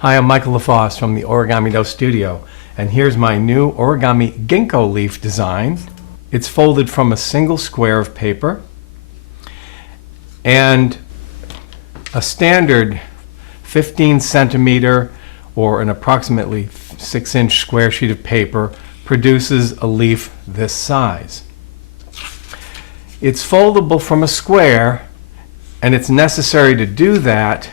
Hi, I'm Michael LaFosse from the Origamido studio, and here's my new Origami Ginkgo Leaf design. It's folded from a single square of paper and a standard 15 centimeter or an approximately 6-inch square sheet of paper produces a leaf this size. It's foldable from a square, and it's necessary to do that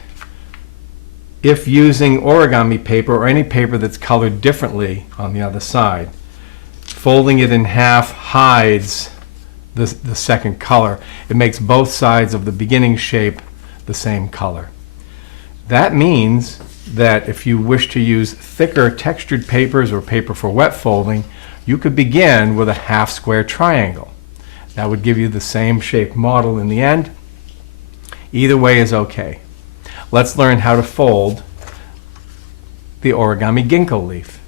if using origami paper or any paper that's colored differently on the other side. Folding it in half hides the second color. It makes both sides of the beginning shape the same color. That means that if you wish to use thicker textured papers or paper for wet folding, you could begin with a half square triangle. That would give you the same shaped model in the end. Either way is okay. Let's learn how to fold the Origami Ginkgo leaf.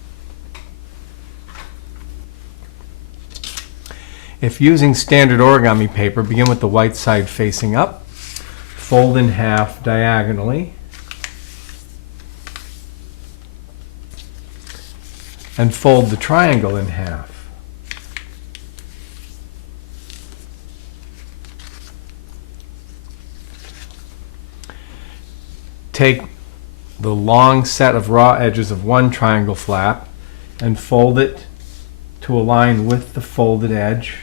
If using standard origami paper, begin with the white side facing up, fold in half diagonally, and fold the triangle in half. Take the long set of raw edges of one triangle flap and fold it to align with the folded edge,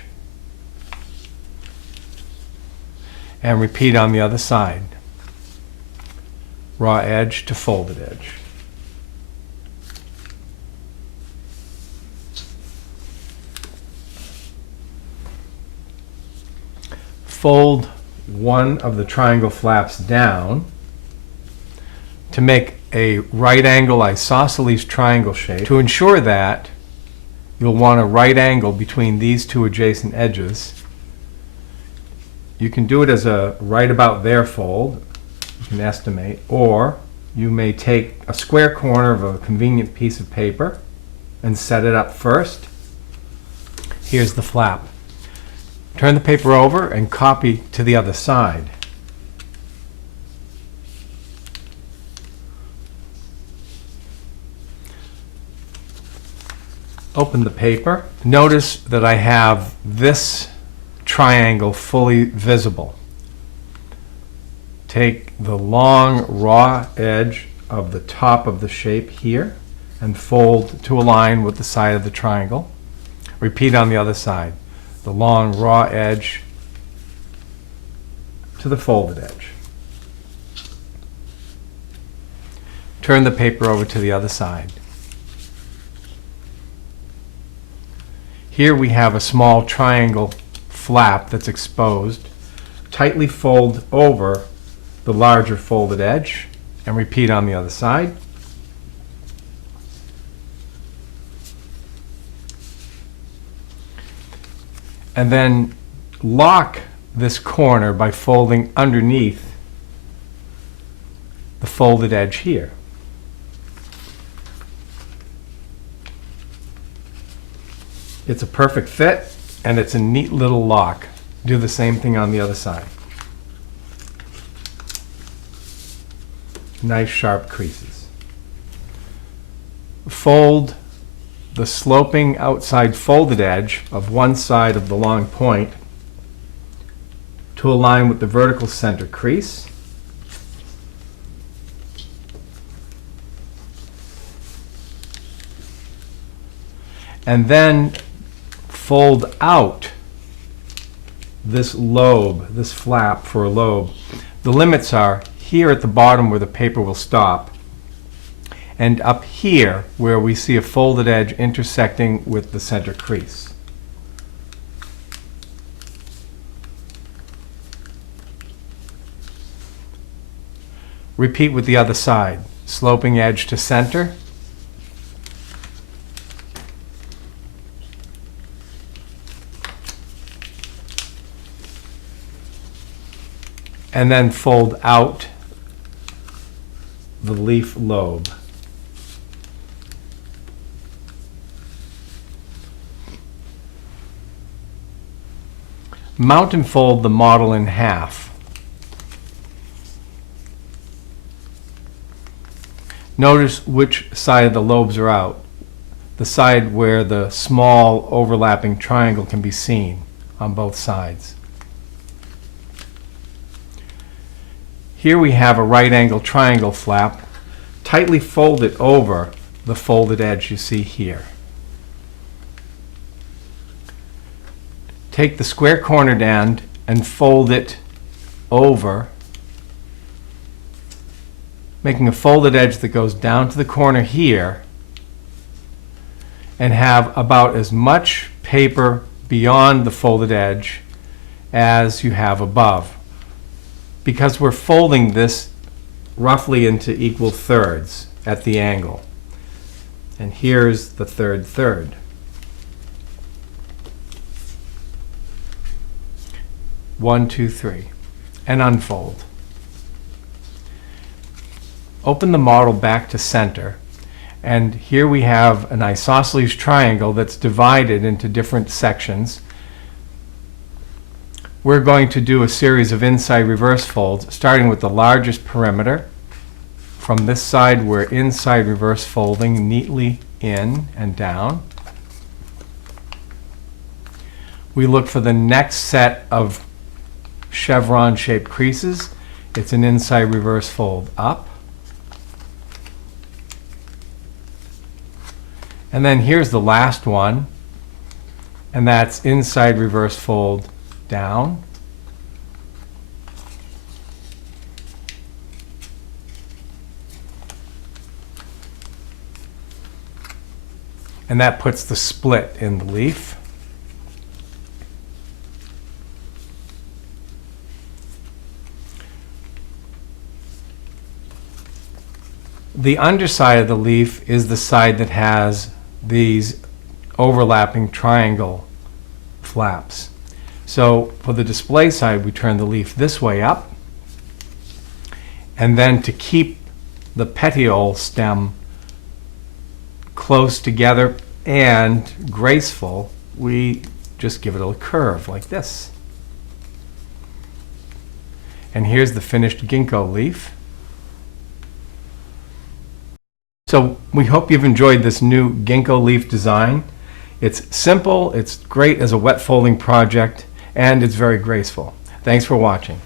and repeat on the other side. Raw edge to folded edge. Fold one of the triangle flaps down to make a right angle isosceles triangle shape. To ensure that, you'll want a right angle between these two adjacent edges. You can do it as a right about there fold, you can estimate, or you may take a square corner of a convenient piece of paper and set it up first. Here's the flap. Turn the paper over and copy to the other side. Open the paper. Notice that I have this triangle fully visible. Take the long raw edge of the top of the shape here and fold to align with the side of the triangle. Repeat on the other side. The long raw edge to the folded edge. Turn the paper over to the other side. Here we have a small triangle flap that's exposed. Tightly fold over the larger folded edge and repeat on the other side. And then lock this corner by folding underneath the folded edge here. It's a perfect fit, and it's a neat little lock. Do the same thing on the other side. Nice sharp creases. Fold the sloping outside folded edge of one side of the long point to align with the vertical center crease. And then fold out this lobe, this flap for a lobe. The limits are here at the bottom where the paper will stop, and up here where we see a folded edge intersecting with the center crease. Repeat with the other side. Sloping edge to center. And then fold out the leaf lobe. Mount and fold the model in half. Notice which side of the lobes are out, the side where the small overlapping triangle can be seen on both sides. Here we have a right angle triangle flap, tightly folded over the folded edge you see here. Take the square cornered end and fold it over, making a folded edge that goes down to the corner here, and have about as much paper beyond the folded edge as you have above, because we're folding this roughly into equal thirds at the angle. And here's the third third. One, two, three, and unfold. Open the model back to center, and here we have an isosceles triangle that's divided into different sections. We're going to do a series of inside reverse folds, starting with the largest perimeter. From this side, we're inside reverse folding neatly in and down. We look for the next set of chevron-shaped creases. It's an inside reverse fold up. And then here's the last one, and that's inside reverse fold down. And that puts the split in the leaf. The underside of the leaf is the side that has these overlapping triangle flaps. So for the display side, we turn the leaf this way up, and then to keep the petiole stem close together and graceful, we just give it a curve like this. And here's the finished ginkgo leaf. So we hope you've enjoyed this new ginkgo leaf design. It's simple, it's great as a wet folding project, and it's very graceful. Thanks for watching.